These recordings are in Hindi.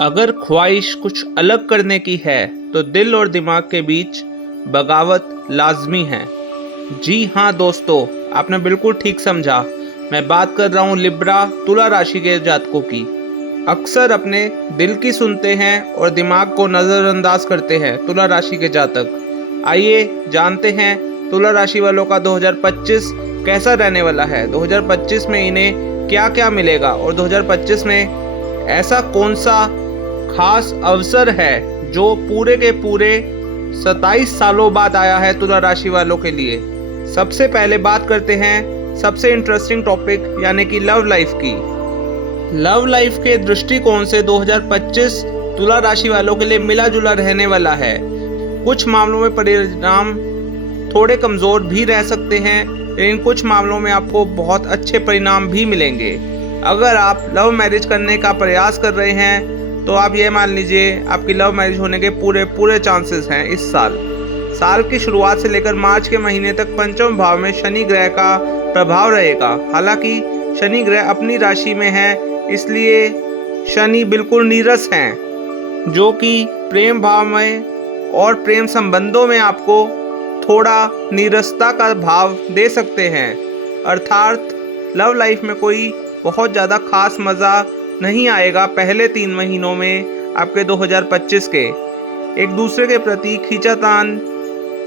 अगर ख्वाहिश कुछ अलग करने की है तो दिल और दिमाग के बीच बगावत लाजमी है। जी हाँ दोस्तों, आपने बिल्कुल ठीक समझा। मैं बात कर रहा हूँ लिब्रा तुला राशि के जातकों की। अक्सर अपने दिल की सुनते हैं और दिमाग को नज़रअंदाज करते हैं तुला राशि के जातक। आइए जानते हैं तुला राशि वालों का 2025 कैसा रहने वाला है। 2025 में इन्हें क्या क्या मिलेगा और 2025 में ऐसा कौन सा खास अवसर है जो पूरे के पूरे 27 सालों बाद आया है तुला राशि वालों के लिए। सबसे पहले बात करते हैं सबसे इंटरेस्टिंग टॉपिक यानी कि लव लाइफ की। लव लाइफ के दृष्टिकोण से 2025 तुला राशि वालों के लिए मिला जुला रहने वाला है। कुछ मामलों में परिणाम थोड़े कमज़ोर भी रह सकते हैं, लेकिन कुछ मामलों में आपको बहुत अच्छे परिणाम भी मिलेंगे। अगर आप लव मैरिज करने का प्रयास कर रहे हैं तो आप ये मान लीजिए आपकी लव मैरिज होने के पूरे चांसेस हैं इस साल की शुरुआत से लेकर मार्च के महीने तक पंचम भाव में शनि ग्रह का प्रभाव रहेगा। हालांकि शनि ग्रह अपनी राशि में है, इसलिए शनि बिल्कुल नीरस हैं, जो कि प्रेम भाव में और प्रेम संबंधों में आपको थोड़ा नीरसता का भाव दे सकते हैं। अर्थात लव लाइफ में कोई बहुत ज़्यादा खास मज़ा नहीं आएगा पहले 3 महीनों में आपके 2025 के। एक दूसरे के प्रति खींचातान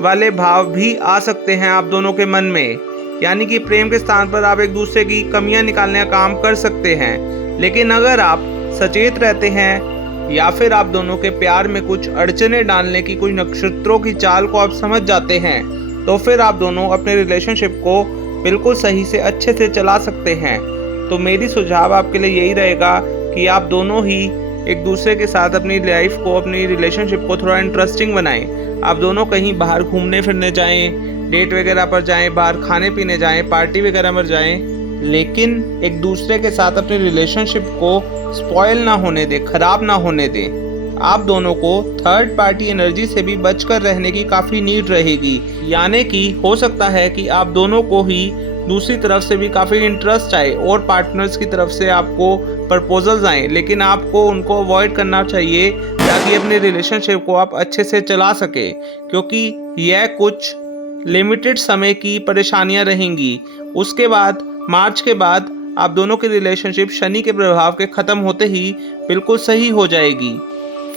वाले भाव भी आ सकते हैं आप दोनों के मन में, यानी कि प्रेम के स्थान पर आप एक दूसरे की कमियां निकालने का काम कर सकते हैं। लेकिन अगर आप सचेत रहते हैं या फिर आप दोनों के प्यार में कुछ अड़चने डालने की कोई नक्षत्रों की चाल को आप समझ जाते हैं, तो फिर आप दोनों अपने रिलेशनशिप को बिल्कुल सही से अच्छे से चला सकते हैं। तो मेरी सुझाव आपके लिए यही रहेगा कि आप दोनों ही एक दूसरे के साथ अपनी लाइफ को, अपनी रिलेशनशिप को थोड़ा इंटरेस्टिंग बनाएं। आप दोनों कहीं बाहर घूमने फिरने जाएं, डेट वगैरह पर जाएं, बाहर खाने पीने जाएं, पार्टी वगैरह पर जाएं, लेकिन एक दूसरे के साथ अपनी रिलेशनशिप को स्पॉइल ना होने दें, खराब ना होने दें। आप दोनों को थर्ड पार्टी एनर्जी से भी बचकर रहने की काफ़ी नीड रहेगी, यानी कि हो सकता है कि आप दोनों को ही दूसरी तरफ से भी काफ़ी इंटरेस्ट आए और पार्टनर्स की तरफ से आपको प्रपोजल्स आए, लेकिन आपको उनको अवॉइड करना चाहिए ताकि अपने रिलेशनशिप को आप अच्छे से चला सके, क्योंकि यह कुछ लिमिटेड समय की परेशानियां रहेंगी। उसके बाद मार्च के बाद आप दोनों की रिलेशनशिप शनि के प्रभाव के ख़त्म होते ही बिल्कुल सही हो जाएगी।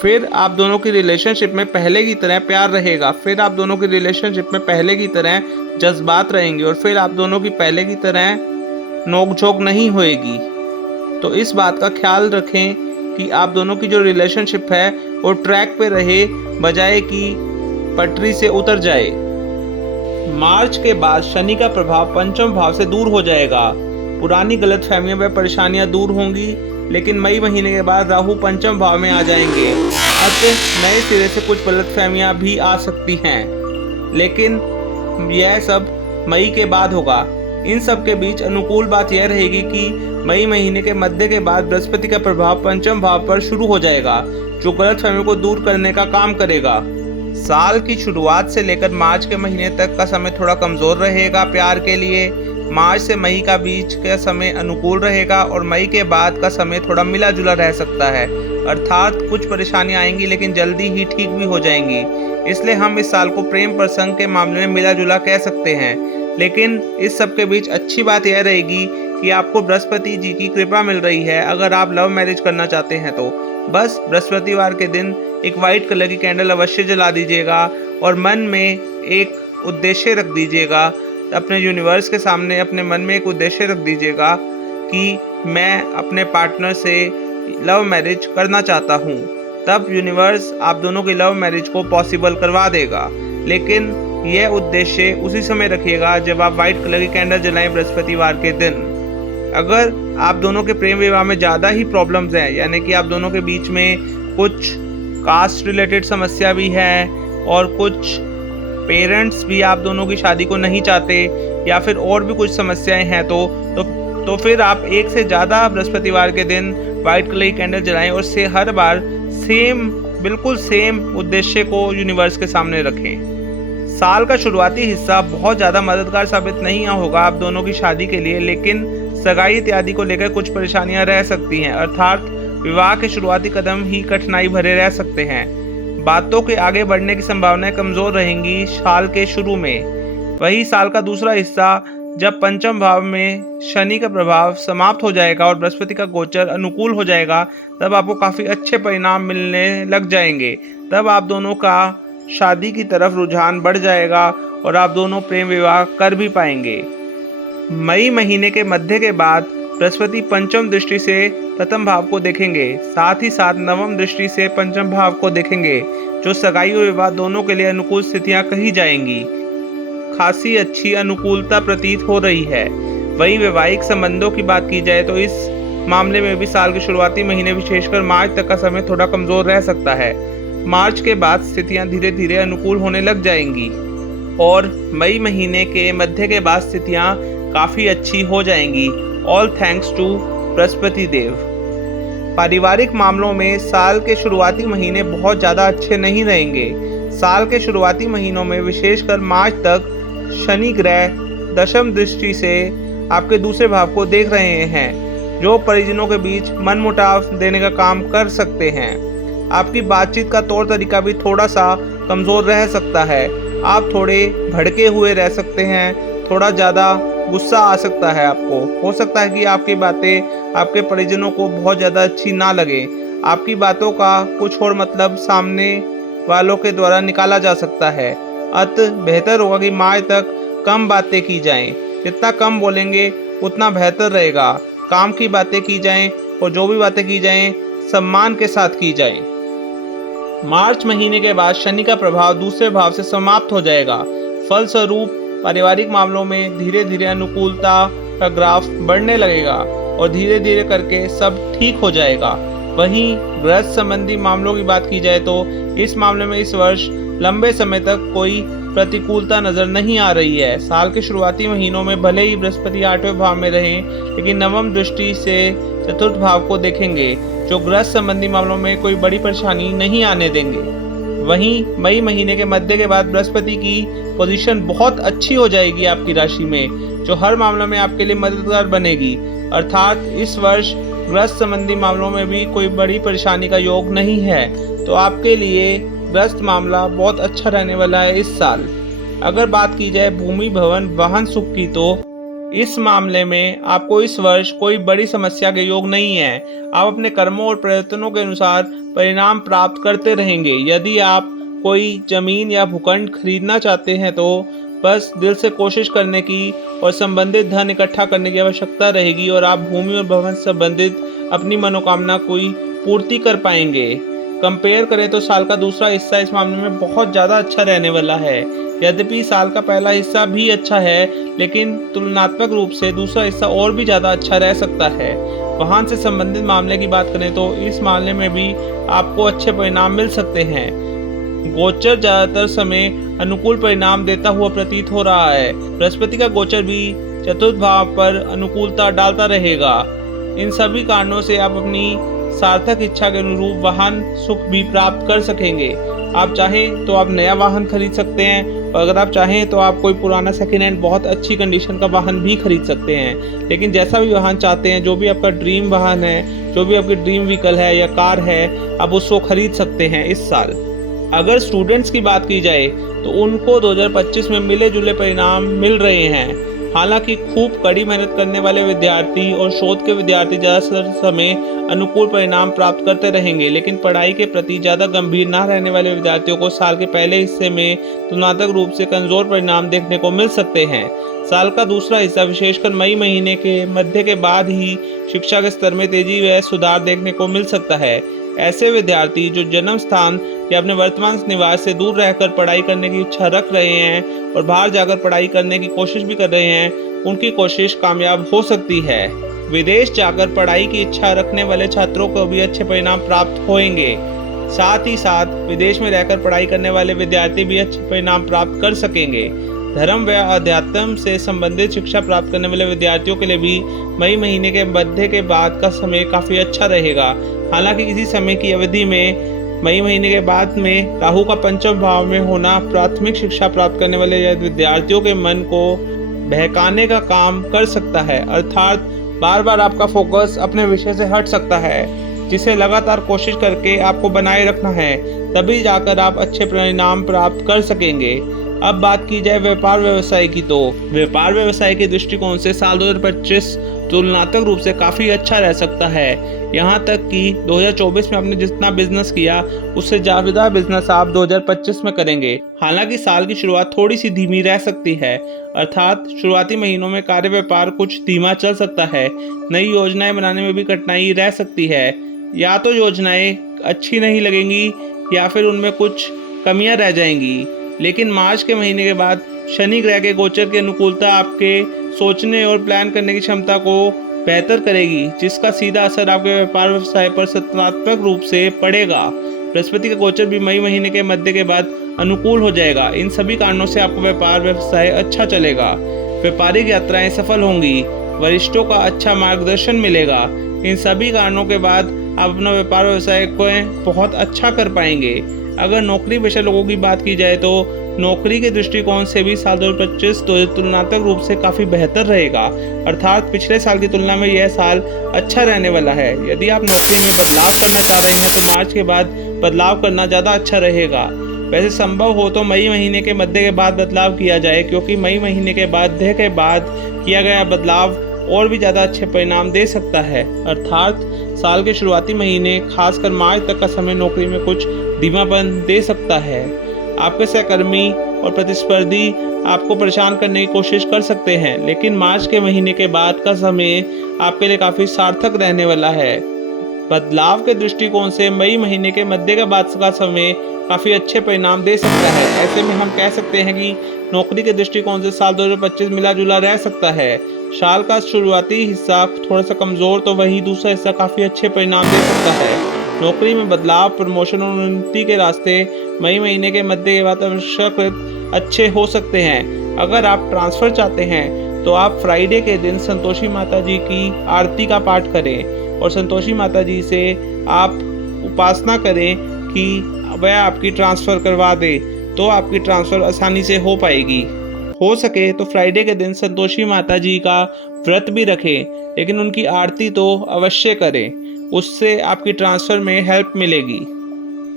फिर आप दोनों की रिलेशनशिप में पहले की तरह प्यार रहेगा, फिर आप दोनों की रिलेशनशिप में पहले की तरह जज्बात रहेंगे और फिर आप दोनों की पहले की तरह नोक-झोंक नहीं होएगी। तो इस बात का ख्याल रखें कि आप दोनों की जो रिलेशनशिप है वो ट्रैक पे रहे, बजाय कि पटरी से उतर जाए। मार्च के बाद शनि का प्रभाव पंचम भाव से दूर हो जाएगा। पुरानी गलतफहमियां व परेशानियां दूर होंगी, लेकिन मई महीने के बाद राहु पंचम भाव में आ जाएंगे। अब नए सिरे से कुछ गलतफहमियां भी आ सकती हैं, लेकिन यह सब मई के बाद होगा। इन सब के बीच अनुकूल बात यह रहेगी कि मई महीने के मध्य के बाद बृहस्पति का प्रभाव पंचम भाव पर शुरू हो जाएगा, जो गलतफहमियों को दूर करने का काम करेगा। साल की शुरुआत से लेकर मार्च के महीने तक का समय थोड़ा कमज़ोर रहेगा प्यार के लिए। मार्च से मई का बीच का समय अनुकूल रहेगा और मई के बाद का समय थोड़ा मिला जुला रह सकता है। अर्थात कुछ परेशानियां आएंगी, लेकिन जल्दी ही ठीक भी हो जाएंगी। इसलिए हम इस साल को प्रेम प्रसंग के मामले में मिला जुला कह सकते हैं। लेकिन इस सब के बीच अच्छी बात यह रहेगी कि आपको बृहस्पति जी की कृपा मिल रही है। अगर आप लव मैरिज करना चाहते हैं तो बस बृहस्पतिवार के दिन एक वाइट कलर की कैंडल अवश्य जला दीजिएगा और मन में एक उद्देश्य रख दीजिएगा। अपने यूनिवर्स के सामने अपने मन में एक उद्देश्य रख दीजिएगा कि मैं अपने पार्टनर से लव मैरिज करना चाहता हूँ। तब यूनिवर्स आप दोनों की लव मैरिज को पॉसिबल करवा देगा। लेकिन यह उद्देश्य उसी समय रखिएगा जब आप वाइट कलर की कैंडल जलाएं बृहस्पतिवार के दिन। अगर आप दोनों के प्रेम विवाह में ज़्यादा ही प्रॉब्लम्स हैं, यानी कि आप दोनों के बीच में कुछ कास्ट रिलेटेड समस्या भी है और कुछ पेरेंट्स भी आप दोनों की शादी को नहीं चाहते, या फिर और भी कुछ समस्याएं हैं, तो फिर आप एक से ज़्यादा बृहस्पतिवार के दिन वाइट कलर की कैंडल जलाएं और से हर बार बिल्कुल सेम उद्देश्य को यूनिवर्स के सामने रखें। साल का शुरुआती हिस्सा बहुत ज़्यादा मददगार साबित नहीं होगा आप दोनों की शादी के लिए, लेकिन सगाई इत्यादि को लेकर कुछ परेशानियां रह सकती हैं। अर्थात विवाह के शुरुआती कदम ही कठिनाई भरे रह सकते हैं। बातों के आगे बढ़ने की संभावनाएं कमजोर रहेंगी साल के शुरू में। वही साल का दूसरा हिस्सा जब पंचम भाव में शनि का प्रभाव समाप्त हो जाएगा और बृहस्पति का गोचर अनुकूल हो जाएगा, तब आपको काफ़ी अच्छे परिणाम मिलने लग जाएंगे। तब आप दोनों का शादी की तरफ रुझान बढ़ जाएगा और आप दोनों प्रेम विवाह कर भी पाएंगे। मई महीने के मध्य के बाद बृहस्पति पंचम दृष्टि से प्रथम भाव को देखेंगे, साथ ही साथ नवम दृष्टि से पंचम भाव को देखेंगे, जो सगाई और विवाह दोनों के लिए अनुकूल स्थितियां कही जाएंगी। खासी अच्छी अनुकूलता प्रतीत हो रही है। वही वैवाहिक संबंधों की बात की जाए तो इस मामले में भी साल के शुरुआती महीने विशेषकर मार्च तक का समय थोड़ा कमजोर रह सकता है। मार्च के बाद स्थितियां धीरे धीरे अनुकूल होने लग जाएंगी और मई महीने के मध्य के बाद स्थितियां काफी अच्छी हो जाएंगी। ऑल थैंक्स टू बृहस्पति देव। पारिवारिक मामलों में साल के शुरुआती महीने बहुत ज़्यादा अच्छे नहीं रहेंगे। साल के शुरुआती महीनों में विशेषकर मार्च तक शनि ग्रह दशम दृष्टि से आपके दूसरे भाव को देख रहे हैं, जो परिजनों के बीच मनमुटाव देने का काम कर सकते हैं। आपकी बातचीत का तौर तरीका भी थोड़ा सा कमज़ोर रह सकता है। आप थोड़े भड़के हुए रह सकते हैं, थोड़ा ज़्यादा गुस्सा आ सकता है आपको। हो सकता है कि आपकी बातें आपके परिजनों को बहुत ज़्यादा अच्छी ना लगे। आपकी बातों का कुछ और मतलब सामने वालों के द्वारा निकाला जा सकता है। अतः बेहतर होगा कि मार्च तक कम बातें की जाएं। जितना कम बोलेंगे उतना बेहतर रहेगा। काम की बातें की जाएं और जो भी बातें की जाएं सम्मान के साथ की जाएं। मार्च महीने के बाद शनि का प्रभाव दूसरे भाव से समाप्त हो जाएगा। फलस्वरूप पारिवारिक मामलों में धीरे धीरे अनुकूलता का ग्राफ बढ़ने लगेगा और धीरे धीरे करके सब ठीक हो जाएगा। वहीं गृहस्थ संबंधी मामलों की बात की जाए तो इस मामले में इस वर्ष लंबे समय तक कोई प्रतिकूलता नजर नहीं आ रही है। साल के शुरुआती महीनों में भले ही बृहस्पति 8वें भाव में रहें, लेकिन नवम दृष्टि से चतुर्थ भाव को देखेंगे, जो गृहस्थ संबंधी मामलों में कोई बड़ी परेशानी नहीं आने देंगे। वहीं मई महीने के मध्य के बाद बृहस्पति की पोजीशन बहुत अच्छी हो जाएगी आपकी राशि में, जो हर मामले में आपके लिए मददगार बनेगी। अर्थात इस वर्ष गृहस्थ संबंधी मामलों में भी कोई बड़ी परेशानी का योग नहीं है, तो आपके लिए गृहस्थ मामला बहुत अच्छा रहने वाला है इस साल। अगर बात की जाए भूमि भवन वाहन सुख की, तो इस मामले में आपको इस वर्ष कोई बड़ी समस्या के योग नहीं है। आप अपने कर्मों और प्रयत्नों के अनुसार परिणाम प्राप्त करते रहेंगे। यदि आप कोई जमीन या भूखंड खरीदना चाहते हैं तो बस दिल से कोशिश करने की और संबंधित धन इकट्ठा करने की आवश्यकता रहेगी और आप भूमि और भवन संबंधित अपनी मनोकामना की पूर्ति कर पाएंगे। कंपेयर करें तो साल का दूसरा हिस्सा इस मामले में बहुत ज़्यादा अच्छा रहने वाला है। यद्यपि साल का पहला हिस्सा भी अच्छा है, लेकिन तुलनात्मक रूप से दूसरा हिस्सा और भी ज़्यादा अच्छा रह सकता है। वाहन से संबंधित मामले की बात करें तो इस मामले में भी आपको अच्छे परिणाम मिल सकते हैं। गोचर ज़्यादातर समय अनुकूल परिणाम देता हुआ प्रतीत हो रहा है। बृहस्पति का गोचर भी चतुर्थ भाव पर अनुकूलता डालता रहेगा। इन सभी कारणों से आप अपनी सार्थक इच्छा के अनुरूप वाहन सुख भी प्राप्त कर सकेंगे। आप चाहें तो आप नया वाहन खरीद सकते हैं, और अगर आप चाहें तो आप कोई पुराना सेकेंड हैंड बहुत अच्छी कंडीशन का वाहन भी खरीद सकते हैं। लेकिन जैसा भी वाहन चाहते हैं, जो भी आपका ड्रीम वाहन है, जो भी आपकी ड्रीम व्हीकल है या कार है, आप उसको खरीद सकते हैं इस साल। अगर स्टूडेंट्स की बात की जाए तो उनको 2025 में मिले जुले परिणाम मिल रहे हैं। हालांकि खूब कड़ी मेहनत करने वाले विद्यार्थी और शोध के विद्यार्थी ज़्यादातर समय अनुकूल परिणाम प्राप्त करते रहेंगे, लेकिन पढ़ाई के प्रति ज़्यादा गंभीर ना रहने वाले विद्यार्थियों को साल के पहले हिस्से में तुलनात्मक रूप से कमज़ोर परिणाम देखने को मिल सकते हैं। साल का दूसरा हिस्सा विशेषकर मई महीने के मध्य के बाद ही शिक्षा के स्तर में तेजी व सुधार देखने को मिल सकता है। ऐसे विद्यार्थी जो जन्म स्थान या अपने वर्तमान निवास से दूर रहकर पढ़ाई करने की इच्छा रख रहे हैं और बाहर जाकर पढ़ाई करने की कोशिश भी कर रहे हैं, उनकी कोशिश कामयाब हो सकती है। विदेश जाकर पढ़ाई की इच्छा रखने वाले छात्रों को भी अच्छे परिणाम प्राप्त होंगे। साथ ही साथ विदेश में रहकर पढ़ाई करने वाले विद्यार्थी भी अच्छे परिणाम प्राप्त कर सकेंगे। धर्म व अध्यात्म से संबंधित शिक्षा प्राप्त करने वाले विद्यार्थियों के लिए भी मई महीने के मध्य के बाद का समय काफ़ी अच्छा रहेगा। हालांकि इसी समय की अवधि में मई महीने के बाद में राहु का पंचम भाव में होना प्राथमिक शिक्षा प्राप्त करने वाले विद्यार्थियों के मन को बहकाने का काम कर सकता है। अर्थात बार बार आपका फोकस अपने विषय से हट सकता है। जिसे लगातार कोशिश करके आपको बनाए रखना है, तभी जाकर आप अच्छे परिणाम प्राप्त कर सकेंगे। अब बात की जाए व्यापार व्यवसाय की, तो व्यापार व्यवसाय के दृष्टिकोण से साल 2025 तुलनात्मक रूप से काफ़ी अच्छा रह सकता है। यहाँ तक कि 2024 में आपने जितना बिजनेस किया उससे ज़्यादा बिजनेस आप 2025 में करेंगे। हालांकि साल की शुरुआत थोड़ी सी धीमी रह सकती है, अर्थात शुरुआती महीनों में कार्य व्यापार कुछ धीमा चल सकता है। नई योजनाएं बनाने में भी कठिनाई रह सकती है, या तो योजनाएं अच्छी नहीं लगेंगी या फिर उनमें कुछ कमियां रह जाएंगी। लेकिन मार्च के महीने के बाद शनि ग्रह के गोचर की अनुकूलता आपके सोचने और प्लान करने की क्षमता को बेहतर करेगी, जिसका सीधा असर आपके व्यापार व्यवसाय पर सकारात्मक रूप से पड़ेगा। बृहस्पति का गोचर भी मई महीने के मध्य के बाद अनुकूल हो जाएगा। इन सभी कारणों से आपका व्यापार व्यवसाय अच्छा चलेगा। व्यापारिक यात्राएं सफल होंगी, वरिष्ठों का अच्छा मार्गदर्शन मिलेगा। इन सभी कारणों के बाद आप अपना व्यापार व्यवसाय को बहुत अच्छा कर पाएंगे। अगर नौकरी पेशा लोगों की बात की जाए तो नौकरी के दृष्टिकोण से भी साल 2025 तुलनात्मक रूप से काफ़ी बेहतर रहेगा, अर्थात पिछले साल की तुलना में यह साल अच्छा रहने वाला है। यदि आप नौकरी में बदलाव करना चाह रहे हैं तो मार्च के बाद बदलाव करना ज़्यादा अच्छा रहेगा। वैसे संभव हो तो मई महीने के मध्य के बाद बदलाव किया जाए, क्योंकि मई महीने के मध्य के बाद किया गया बदलाव और भी ज़्यादा अच्छे परिणाम दे सकता है। अर्थात साल के शुरुआती महीने खासकर मार्च तक का समय नौकरी में कुछ धीमापन दे सकता है। आपके सहकर्मी और प्रतिस्पर्धी आपको परेशान करने की कोशिश कर सकते हैं, लेकिन मार्च के महीने के बाद का समय आपके लिए काफ़ी सार्थक रहने वाला है। बदलाव के दृष्टिकोण से मई महीने के मध्य के बाद का समय काफ़ी अच्छे परिणाम दे सकता है। ऐसे में हम कह सकते हैं कि नौकरी के दृष्टिकोण से साल 2025 मिला जुला रह सकता है। साल का शुरुआती हिस्सा थोड़ा सा कमज़ोर तो वही दूसरा हिस्सा काफ़ी अच्छे परिणाम दे सकता है। नौकरी में बदलाव, प्रमोशन और उन्नति के रास्ते मई महीने के मध्य के बाद आवश्यक अच्छे हो सकते हैं। अगर आप ट्रांसफ़र चाहते हैं तो आप फ्राइडे के दिन संतोषी माता जी की आरती का पाठ करें और संतोषी माता जी से आप उपासना करें कि वह आपकी ट्रांसफ़र करवा दे, तो आपकी ट्रांसफ़र आसानी से हो पाएगी। हो सके तो फ्राइडे के दिन संतोषी माता जी का व्रत भी रखें, लेकिन उनकी आरती तो अवश्य करें, उससे आपकी ट्रांसफ़र में हेल्प मिलेगी।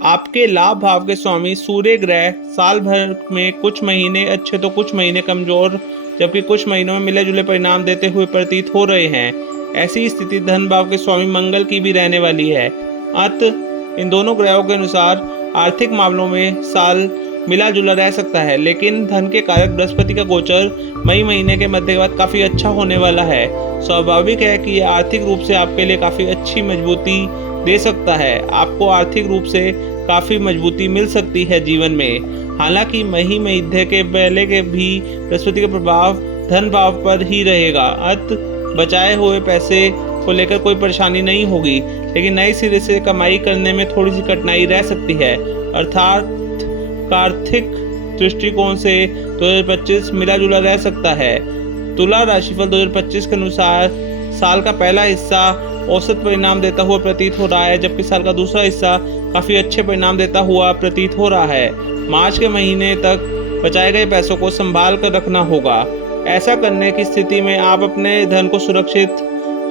आपके लाभ भाव के स्वामी सूर्य ग्रह साल भर में कुछ महीने अच्छे तो कुछ महीने कमज़ोर, जबकि कुछ महीनों में मिले जुले परिणाम देते हुए प्रतीत हो रहे हैं। ऐसी स्थिति धन भाव के स्वामी मंगल की भी रहने वाली है। अतः इन दोनों ग्रहों के अनुसार आर्थिक मामलों में साल मिला जुला रह सकता है, लेकिन धन के कारक बृहस्पति का गोचर मई महीने के मध्य के बाद काफ़ी अच्छा होने वाला है। स्वाभाविक है कि यह आर्थिक रूप से आपके लिए काफ़ी अच्छी मजबूती दे सकता है। आपको आर्थिक रूप से काफ़ी मजबूती मिल सकती है जीवन में। हालांकि मई महीने के पहले के भी बृहस्पति का प्रभाव धन भाव पर ही रहेगा। अतः बचाए हुए पैसे को लेकर कोई परेशानी नहीं होगी, लेकिन नए सिरे से कमाई करने में थोड़ी सी कठिनाई रह सकती है। अर्थात आर्थिक दृष्टिकोण से 2025 मिला जुला रह सकता है। तुला राशिफल 2025 के अनुसार साल का पहला हिस्सा औसत परिणाम देता हुआ प्रतीत हो रहा है, जबकि साल का दूसरा हिस्सा काफ़ी अच्छे परिणाम देता हुआ प्रतीत हो रहा है। मार्च के महीने तक बचाए गए पैसों को संभाल कर रखना होगा। ऐसा करने की स्थिति में आप अपने धन को सुरक्षित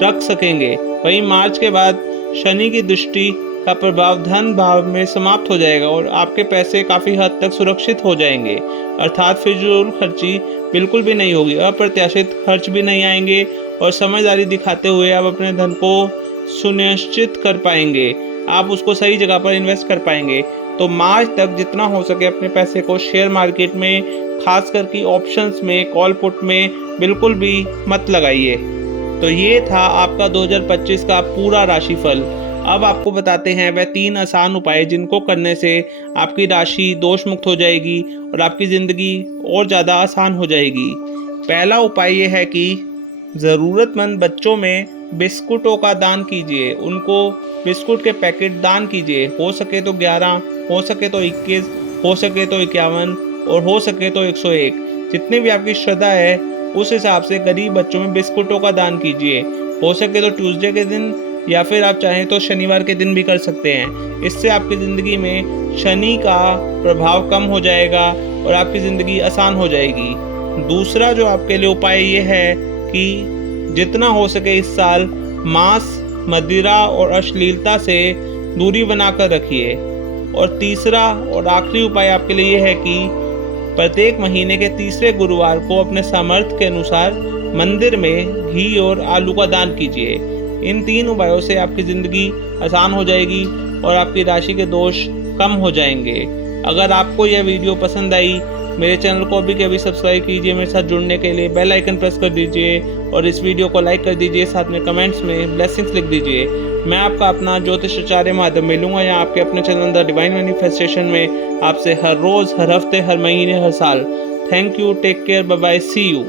रख सकेंगे। वहीं मार्च के बाद शनि की दृष्टि का प्रभाव धन भाव में समाप्त हो जाएगा और आपके पैसे काफ़ी हद तक सुरक्षित हो जाएंगे, अर्थात फिजूल खर्ची बिल्कुल भी नहीं होगी, अप्रत्याशित खर्च भी नहीं आएंगे और समझदारी दिखाते हुए आप अपने धन को सुनिश्चित कर पाएंगे। आप उसको सही जगह पर इन्वेस्ट कर पाएंगे। तो मार्च तक जितना हो सके अपने पैसे को शेयर मार्केट में, खास करके ऑप्शंस में, कॉल पुट में बिल्कुल भी मत लगाइए। तो ये था आपका 2025 का पूरा राशिफल। अब आपको बताते हैं वह 3 आसान उपाय जिनको करने से आपकी राशि दोष मुक्त हो जाएगी और आपकी ज़िंदगी और ज़्यादा आसान हो जाएगी। पहला उपाय ये है कि ज़रूरतमंद बच्चों में बिस्कुटों का दान कीजिए। उनको बिस्कुट के पैकेट दान कीजिए। हो सके तो 11, हो सके तो 21, हो सके तो 51 और हो सके तो 101। जितनी भी आपकी श्रद्धा है उस हिसाब से गरीब बच्चों में बिस्कुटों का दान कीजिए। हो सके तो ट्यूसडे के दिन या फिर आप चाहें तो शनिवार के दिन भी कर सकते हैं। इससे आपकी ज़िंदगी में शनि का प्रभाव कम हो जाएगा और आपकी ज़िंदगी आसान हो जाएगी। दूसरा जो आपके लिए उपाय ये है कि जितना हो सके इस साल मांस मदिरा और अश्लीलता से दूरी बनाकर रखिए। और तीसरा और आखिरी उपाय आपके लिए यह है कि प्रत्येक महीने के तीसरे गुरुवार को अपने सामर्थ्य के अनुसार मंदिर में घी और आलू का दान कीजिए। इन 3 उपायों से आपकी ज़िंदगी आसान हो जाएगी और आपकी राशि के दोष कम हो जाएंगे। अगर आपको यह वीडियो पसंद आई, मेरे चैनल को अभी के अभी सब्सक्राइब कीजिए। मेरे साथ जुड़ने के लिए बेल आइकन प्रेस कर दीजिए और इस वीडियो को लाइक कर दीजिए। साथ में कमेंट्स में ब्लेसिंग्स लिख दीजिए। मैं आपका अपना ज्योतिष आचार्य माधव मिलूंगा यहाँ आपके अपने चैनल द डिवाइन मैनिफेस्टेशन में आपसे हर रोज़, हर हफ्ते, हर महीने, हर साल। Thank you, take care, bye bye, see you.